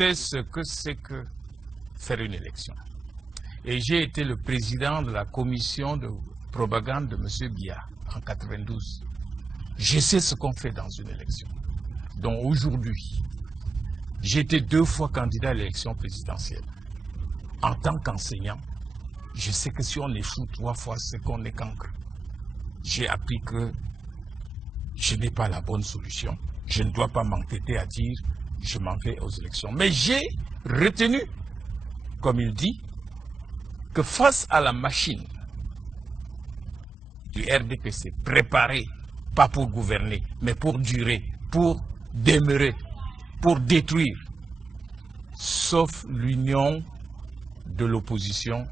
sais ce que c'est que faire une élection. Et j'ai été le président de la commission de propagande de M. Biya en 92. Je sais ce qu'on fait dans une élection. Donc aujourd'hui, j'ai été 2 fois candidat à l'élection présidentielle. En tant qu'enseignant, je sais que si on échoue 3 fois, c'est qu'on est cancre. J'ai appris que je n'ai pas la bonne solution. Je ne dois pas m'entêter à dire je m'en vais aux élections. Mais j'ai retenu, comme il dit, que face à la machine du RDPC, préparée, pas pour gouverner, mais pour durer, pour demeurer, pour détruire, sauf l'union de l'opposition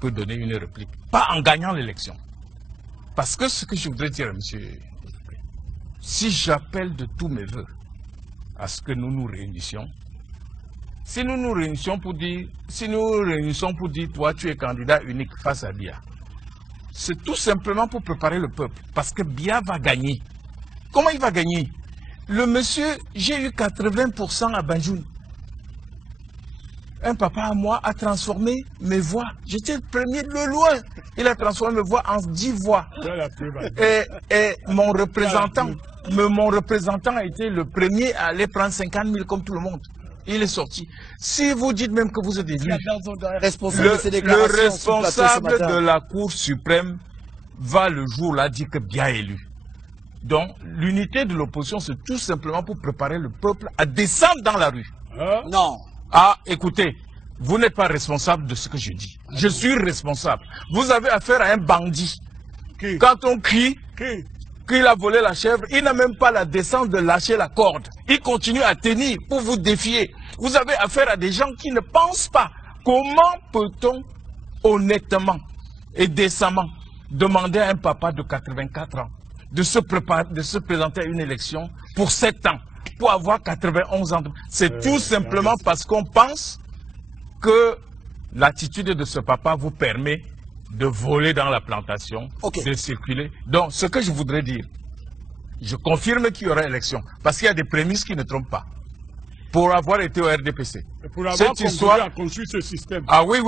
peut donner une réplique. Pas en gagnant l'élection. Parce que ce que je voudrais dire à monsieur, si j'appelle de tous mes voeux à ce que nous nous réunissions, si nous nous réunissons pour dire, toi tu es candidat unique face à Biya, c'est tout simplement pour préparer le peuple. Parce que Biya va gagner. Comment il va gagner? Le monsieur, j'ai eu 80% à Banjoul. Un papa à moi a transformé mes voix. J'étais le premier de loin. Il a transformé mes voix en 10 voix. Et mon représentant a été le premier à aller prendre 50 000 comme tout le monde. Il est sorti. Si vous dites même que vous êtes élu, le responsable de la Cour suprême va le jour-là dire que Biya est élu. Donc, l'unité de l'opposition, c'est tout simplement pour préparer le peuple à descendre dans la rue. Non. Ah, écoutez, vous n'êtes pas responsable de ce que je dis. Je suis responsable. Vous avez affaire à un bandit. Quand on crie qu'il a volé la chèvre, il n'a même pas la décence de lâcher la corde. Il continue à tenir pour vous défier. Vous avez affaire à des gens qui ne pensent pas. Comment peut-on honnêtement et décemment demander à un papa de 84 ans de se présenter à une élection pour 7 ans, pour avoir 91 ans? C'est tout simplement parce qu'on pense que l'attitude de ce papa vous permet de voler dans la plantation, de circuler. Donc, ce que je voudrais dire, je confirme qu'il y aura élection, parce qu'il y a des prémices qui ne trompent pas. Pour avoir été au RDPC. Pour avoir construit ce système. Ah oui.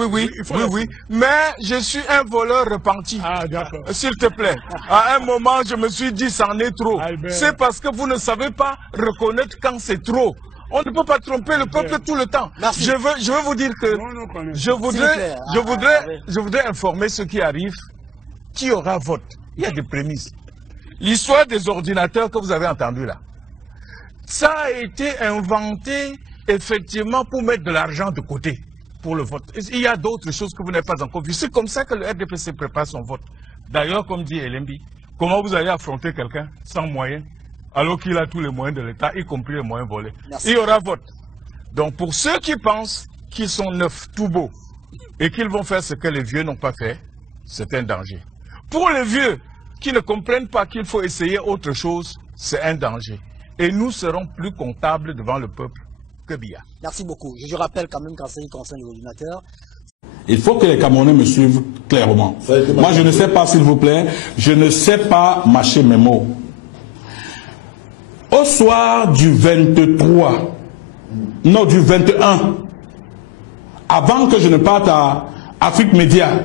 Mais je suis un voleur repenti. Ah, d'accord. S'il te plaît. À un moment, je me suis dit, c'en est trop. C'est parce que vous ne savez pas reconnaître quand c'est trop. On ne peut pas tromper le peuple tout le temps. Merci. Je veux vous dire que je voudrais informer ceux qui arrivent qui aura vote. Il y a des prémices. L'histoire des ordinateurs que vous avez entendu là, ça a été inventé effectivement pour mettre de l'argent de côté pour le vote. Il y a d'autres choses que vous n'avez pas encore vues. C'est comme ça que le RDPC prépare son vote. D'ailleurs, comme dit Elembi, comment vous allez affronter quelqu'un sans moyens alors qu'il a tous les moyens de l'État, y compris les moyens volés? Merci. Il y aura vote. Donc pour ceux qui pensent qu'ils sont neufs, tout beaux, et qu'ils vont faire ce que les vieux n'ont pas fait, c'est un danger. Pour les vieux qui ne comprennent pas qu'il faut essayer autre chose, c'est un danger. Et nous serons plus comptables devant le peuple que Biya. Merci beaucoup. Je rappelle quand même qu'en ce qui concerne l'ordinateur, il faut que les Camerounais me suivent clairement. Moi, je ne sais pas, s'il vous plaît, je ne sais pas mâcher mes mots. Au soir du 23, non, du 21, avant que je ne parte à Afrique Média,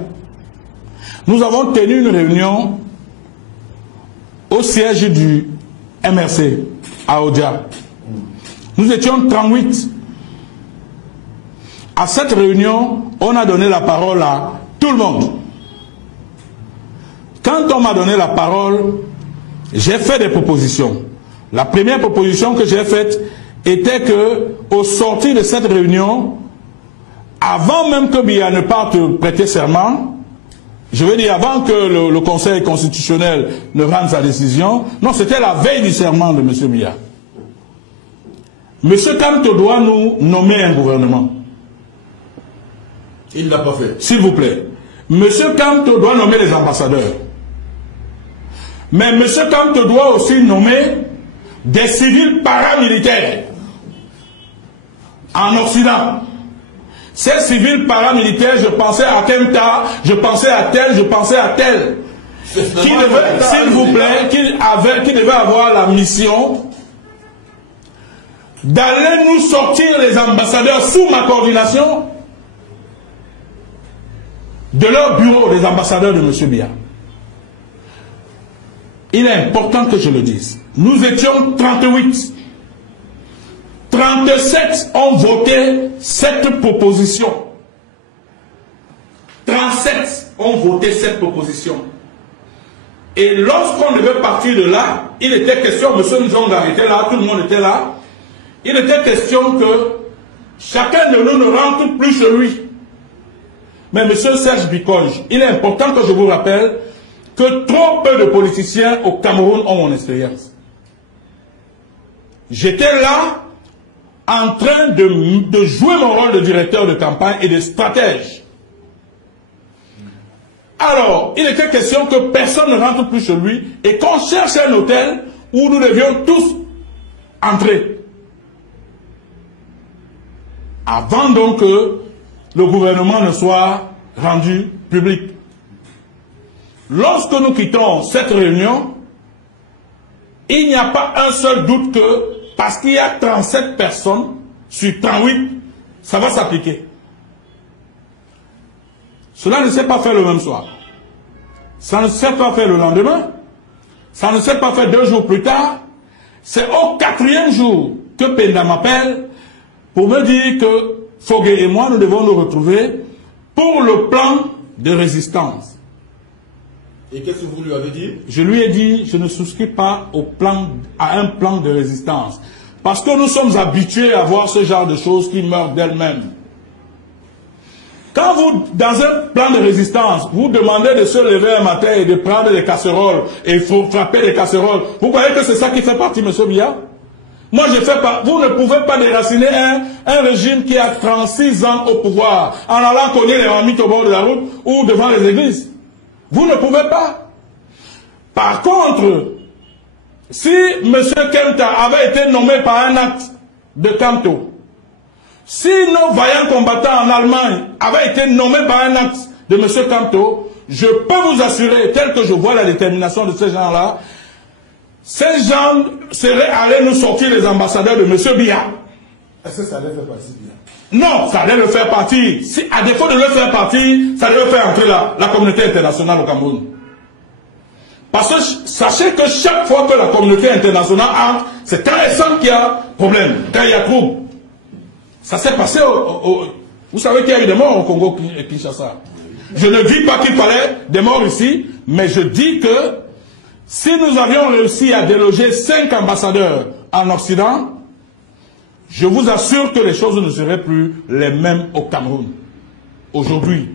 nous avons tenu une réunion au siège du MRC à Odia. Nous étions 38. À cette réunion, on a donné la parole à tout le monde. Quand on m'a donné la parole, j'ai fait des propositions. La première proposition que j'ai faite était que, au sortir de cette réunion, avant même que Biya ne parte prêter serment, je veux dire avant que le Conseil constitutionnel ne rende sa décision, non, c'était la veille du serment de M. Biya. M. Kamto doit nous nommer un gouvernement. Il ne l'a pas fait. S'il vous plaît. M. Kamto doit nommer les ambassadeurs. Mais M. Kamto doit aussi nommer des civils paramilitaires en Occident. Ces civils paramilitaires, je pensais à Kemta, je pensais à tel, je pensais à tel, qui devait, s'il vous plaît, qui devait avoir la mission d'aller nous sortir les ambassadeurs sous ma coordination de leur bureau, des ambassadeurs de M. Biya. Il est important que je le dise. Nous étions 38. 37 ont voté cette proposition. 37 ont voté cette proposition. Et lorsqu'on devait partir de là, il était question, M. Nzonga était là, tout le monde était là, il était question que chacun de nous ne rentre plus chez lui. Mais M. Serge Bikonj, il est important que je vous rappelle que trop peu de politiciens au Cameroun ont mon expérience. J'étais là en train de jouer mon rôle de directeur de campagne et de stratège. Alors, il était question que personne ne rentre plus chez lui et qu'on cherche un hôtel où nous devions tous entrer. Avant donc que le gouvernement ne soit rendu public. Lorsque nous quittons cette réunion, il n'y a pas un seul doute que, parce qu'il y a 37 personnes sur 38, ça va s'appliquer. Cela ne s'est pas fait le même soir. Ça ne s'est pas fait le lendemain. Ça ne s'est pas fait 2 jours plus tard. C'est au 4e jour que Penda m'appelle pour me dire que Fogué et moi, nous devons nous retrouver pour le plan de résistance. Et qu'est-ce que vous lui avez dit? Je lui ai dit, je ne souscris pas à un plan de résistance. Parce que nous sommes habitués à voir ce genre de choses qui meurent d'elles-mêmes. Quand vous, dans un plan de résistance, vous demandez de se lever un matin et de prendre des casseroles et il faut frapper les casseroles, vous croyez que c'est ça qui fait partie, M. Biya? Moi, je fais pas. Vous ne pouvez pas déraciner un régime qui a 36 ans au pouvoir en allant cogner les marmites au bord de la route ou devant les églises. Vous ne pouvez pas. Par contre, si M. Kenta avait été nommé par un acte de Kanto, si nos vaillants combattants en Allemagne avaient été nommés par un acte de M. Kanto, je peux vous assurer, tel que je vois la détermination de ces gens-là, ces gens seraient allés nous sortir les ambassadeurs de M. Biya. Est-ce que ça allait faire partie Biya? Non, ça allait le faire partie. Si, à défaut de le faire partie, ça allait faire entrer la communauté internationale au Cameroun. Parce que sachez que chaque fois que la communauté internationale entre, c'est quand elle sent qu'il y a problème, quand il y a trouble. Ça s'est passé vous savez qu'il y a eu des morts au Congo et Kinshasa. Je ne dis pas qu'il fallait des morts ici, mais je dis que si nous avions réussi à déloger 5 ambassadeurs en Occident, je vous assure que les choses ne seraient plus les mêmes au Cameroun. Aujourd'hui.